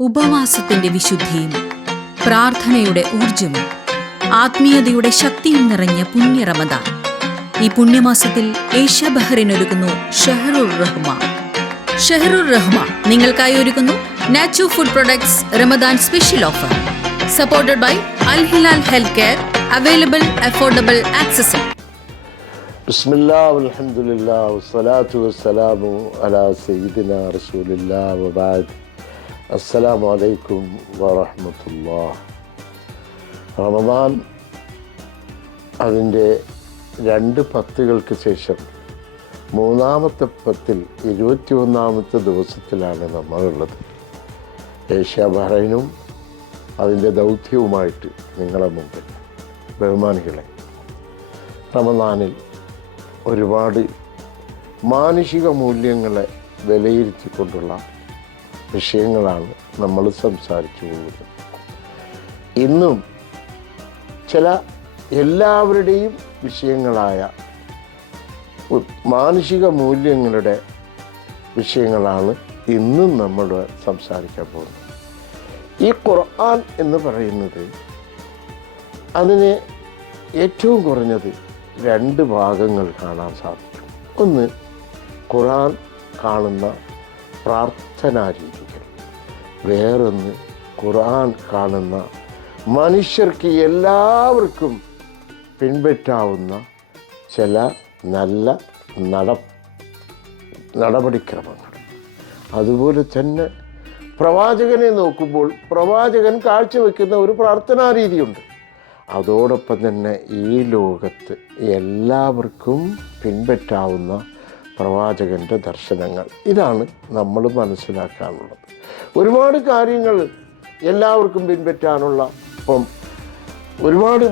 ഉപവാസത്തിന്റെ വിശുദ്ധിയും പ്രാർത്ഥനയുടെ ഊർജവും ആത്മീയതയുടെ ശക്തിയും നിറഞ്ഞ പുണ്യ റമദാൻ. ഈ പുണ്യമാസത്തിൽ ഏഷ്യ ബഹ്റൈൻ ഒരുക്കുന്നു ഷഹറുർ റഹ്മ. ഷഹറുർ റഹ്മ നിങ്ങൾക്കായി ഒരുക്കുന്നു Nachu food products Ramadan special offer. Supported by Al Hilal health care. Available, affordable, accessible. ബിസ്മില്ലാ വൽഹംദുലില്ലാ വസ്സലാത്തു വസ്സലാമു അലാ സയ്യിദിനാ റസൂലില്ലാ വബഅദ്. അസ്സലാമു അലൈക്കും വറഹ്മത്തുള്ളാഹ്. റമദാൻ അതിൻ്റെ 2 പത്തുകൾക്ക് ശേഷം മൂന്നാമത്തെ പത്തിൽ 21ാമത്തെ ദിവസത്തിലാണ് നമ്മളുള്ളത്. ഏഷ്യ ബഹ്റൈനും അതിൻ്റെ ദൗത്യവുമായിട്ട് നിങ്ങളെ മുമ്പിൽ. ബഹുമാനികളെ, റമദാനിൽ ഒരുപാട് മാനുഷിക മൂല്യങ്ങളെ വിലയിരുത്തിക്കൊണ്ടുള്ള വിഷയങ്ങളാണ് നമ്മൾ സംസാരിച്ചു പോകുന്നത്. ഇന്നും ചില എല്ലാവരുടെയും വിഷയങ്ങളായ മാനുഷിക മൂല്യങ്ങളുടെ വിഷയങ്ങളാണ് ഇന്നും നമ്മൾ സംസാരിക്കാൻ പോകുന്നത്. ഈ ഖുർആൻ എന്ന് പറയുന്നത് അതിന് ഏറ്റവും കുറഞ്ഞത് 2 ഭാഗങ്ങൾ കാണാൻ സാധിക്കും. ഒന്ന്, ഖുർആൻ കാണുന്ന പ്രാർത്ഥനാ രീതികൾ. വേറൊന്ന്, ഖുർആൻ കാണുന്ന മനുഷ്യർക്ക് എല്ലാവർക്കും പിൻപറ്റാവുന്ന ചില നല്ല നടപടിക്രമങ്ങൾ. അതുപോലെ തന്നെ പ്രവാചകനെ നോക്കുമ്പോൾ പ്രവാചകൻ കാഴ്ചവെക്കുന്ന ഒരു പ്രാർത്ഥനാ രീതിയുണ്ട്. അതോടൊപ്പം തന്നെ ഈ ലോകത്ത് എല്ലാവർക്കും പിൻപറ്റാവുന്ന പ്രവാചകൻ്റെ ദർശനങ്ങൾ. ഇതാണ് നമ്മൾ മനസ്സിലാക്കാനുള്ളത്. ഒരുപാട് കാര്യങ്ങൾ എല്ലാവർക്കും പിൻപറ്റാനുള്ള, ഇപ്പം ഒരുപാട്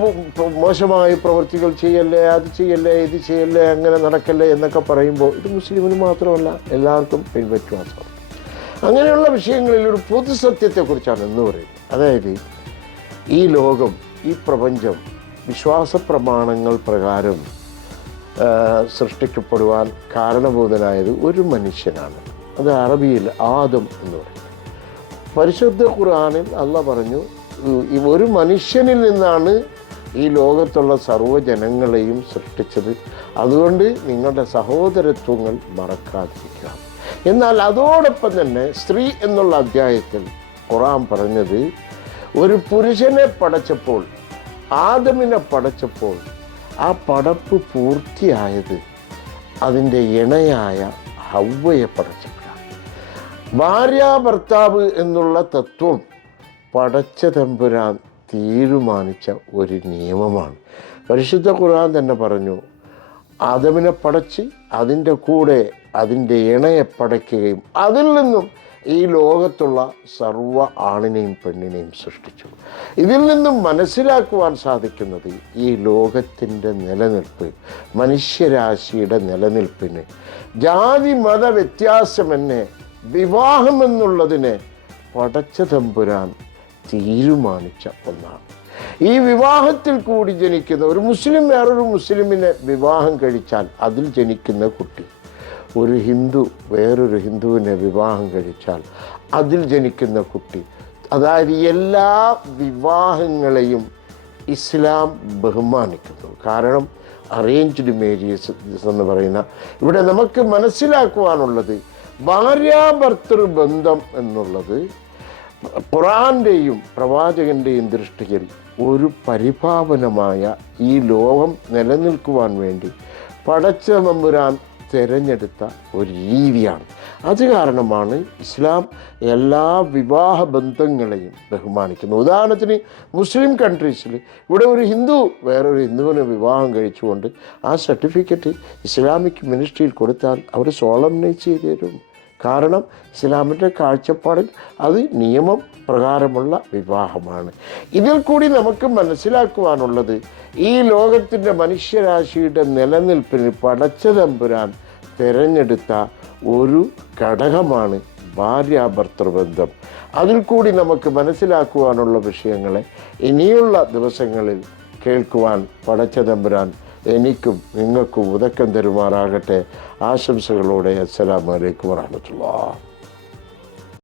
മോശമായ പ്രവൃത്തികൾ ചെയ്യല്ലേ, അത് ചെയ്യല്ലേ, ഇത് ചെയ്യല്ലേ, അങ്ങനെ നടക്കല്ലേ എന്നൊക്കെ പറയുമ്പോൾ ഇത് മുസ്ലിമിന് മാത്രമല്ല എല്ലാവർക്കും പിൻപറ്റുവാൻ സാധിക്കും. അങ്ങനെയുള്ള വിഷയങ്ങളിൽ ഒരു പൊതുസത്യത്തെക്കുറിച്ചാണ് എന്ന് പറയുന്നത്. അതായത് ഈ ലോകം, ഈ പ്രപഞ്ചം വിശ്വാസ പ്രമാണങ്ങൾ പ്രകാരം സൃഷ്ടിക്കപ്പെടുവാൻ കാരണഭൂതനായത് ഒരു മനുഷ്യനാണ്. അത് അറബിയിൽ ആദം എന്ന് പറയും. പരിശുദ്ധ ഖുർആനിൽ അല്ലാഹ് പറഞ്ഞു, ഒരു മനുഷ്യനിൽ നിന്നാണ് ഈ ലോകത്തുള്ള സർവ്വജനങ്ങളെയും സൃഷ്ടിച്ചത്. അതുകൊണ്ട് നിങ്ങളുടെ സഹോദരത്വങ്ങൾ മറക്കാതിരിക്കുക. എന്നാൽ അതോടൊപ്പം തന്നെ സ്ത്രീ എന്നുള്ള അധ്യായത്തിൽ ഖുർആൻ പറഞ്ഞത്, ഒരു പുരുഷനെ പടച്ചപ്പോൾ, ആദമിനെ പടച്ചപ്പോൾ ആ പടപ്പ് പൂർത്തിയായത് അതിൻ്റെ ഇണയായ ഹവ്വയെ പടച്ചപ്പോഴാണ്. ഭാര്യ ഭർത്താവ് എന്നുള്ള തത്വം പടച്ച തമ്പുരാൻ തീരുമാനിച്ച ഒരു നിയമമാണ്. പരിശുദ്ധ ഖുർആൻ തന്നെ പറഞ്ഞു, ആദമിനെ പടച്ച് അതിൻ്റെ കൂടെ അതിൻ്റെ ഇണയെ പടയ്ക്കുകയും അതിൽ നിന്നും ഈ ലോകത്തുള്ള സർവ്വ ആണിനെയും പെണ്ണിനെയും സൃഷ്ടിച്ചു. ഇതിൽ നിന്നും മനസ്സിലാക്കുവാൻ സാധിക്കുന്നത് ഈ ലോകത്തിൻ്റെ നിലനിൽപ്പ്, മനുഷ്യരാശിയുടെ നിലനിൽപ്പിന് ജാതി മത വ്യത്യാസമെന്നെ വിവാഹം എന്നുള്ളതിനെ പടച്ച തമ്പുരാൻ തീരുമാനിച്ച ഒന്നാണ്. ഈ വിവാഹത്തിൽ കൂടി ജനിക്കുന്ന ഒരു മുസ്ലിം വേറൊരു മുസ്ലിമിനെ വിവാഹം കഴിച്ചാൽ അതിൽ ജനിക്കുന്ന കുട്ടി, ഒരു ഹിന്ദു വേറൊരു ഹിന്ദുവിനെ വിവാഹം കഴിച്ചാൽ അതിൽ ജനിക്കുന്ന കുട്ടി, അതായത് എല്ലാ വിവാഹങ്ങളെയും ഇസ്ലാം ബഹുമാനിക്കുന്നു. കാരണം അറേഞ്ച്ഡ് മാരേജ് എന്ന് പറയുന്ന ഇവിടെ നമുക്ക് മനസ്സിലാക്കുവാനുള്ളത്, ഭാര്യാഭർത്തൃ ബന്ധം എന്നുള്ളത് ഖുർആന്റെയും പ്രവാചകന്റെയും ദൃഷ്ടിയിൽ ഒരു പരിപാവനമായ ഈ ലോകം നിലനിൽക്കുവാൻ വേണ്ടി പടച്ച തമ്പുരാൻ തിരഞ്ഞെടുത്ത ഒരു രീതിയാണ്. അത് കാരണമാണ് ഇസ്ലാം എല്ലാ വിവാഹ ബന്ധങ്ങളെയും ബഹുമാനിക്കുന്നത്. ഉദാഹരണത്തിന് മുസ്ലിം കൺട്രീസിൽ ഇവിടെ ഒരു ഹിന്ദു വേറൊരു ഹിന്ദുവിനെ വിവാഹം കഴിച്ചുകൊണ്ട് ആ സർട്ടിഫിക്കറ്റ് ഇസ്ലാമിക് മിനിസ്ട്രിയിൽ കൊടുത്താൽ അവർ സോളംനൈസ് ചെയ്ത് തരും. കാരണം ഇസ്ലാമിൻ്റെ കാഴ്ചപ്പാടിൽ അത് നിയമം പ്രകാരമുള്ള വിവാഹമാണ്. ഇതിൽ കൂടി നമുക്ക് മനസ്സിലാക്കുവാനുള്ളത്, ഈ ലോകത്തിൻ്റെ മനുഷ്യരാശിയുടെ നിലനിൽപ്പിന് പടച്ച തമ്പുരാൻ തിരഞ്ഞെടുത്ത ഒരു ഘടകമാണ് ഭാര്യാഭർത്തൃബന്ധം. അതിൽ കൂടി നമുക്ക് മനസ്സിലാക്കുവാനുള്ള വിഷയങ്ങളെ ഇനിയുള്ള ദിവസങ്ങളിൽ കേൾക്കുവാൻ പടച്ച തമ്പുരാൻ എനിക്കും നിങ്ങൾക്കും ഉദക്കം തരുമാറാകട്ടെ. ആശംസകളോടെ അസ്സലാമു അലൈക്കും വറഹ്മത്തുള്ളാഹി.